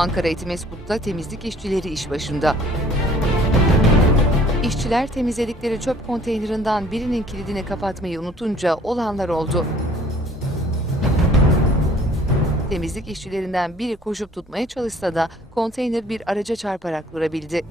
Ankara Etimeskut'ta temizlik işçileri iş başında. İşçiler temizledikleri çöp konteynerinden birinin kilidini kapatmayı unutunca olanlar oldu. Temizlik işçilerinden biri koşup tutmaya çalışsa da konteyner bir araca çarparak durabildi.